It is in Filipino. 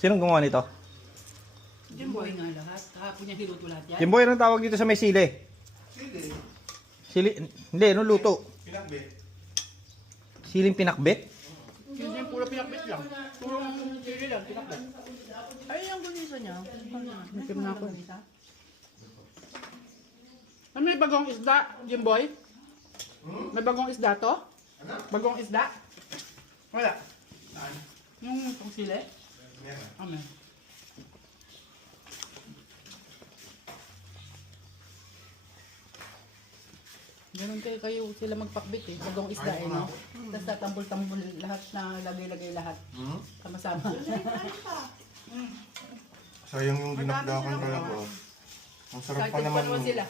Sinong gumawa nito? Jimboy nga lahat. Kahapon niya hiluto lahat yan. Jimboy, anong tawag dito sa may sili? Sili. Sili? Hindi, anong luto? Pinakbit. Siling pinakbet? Hindi yung puro pinakbit lang. Puro sili lang, pinakbit. Ay, yung gunisa niya. Nakim na ako. Ano may bagong isda, Jimboy? May bagong isda to? Ano? Bagong isda? Wala. Saan? Yung itong sili? Meron. Amen. Ganun kayo sila magpakbit eh. Bagong isda eh, no? Tapos tatambol-tambol lahat na lagay-lagay lahat. Sama-sama. Sayang yung dinakdakan talaga. Ang sarap pa Excited naman pa naman nun. sila.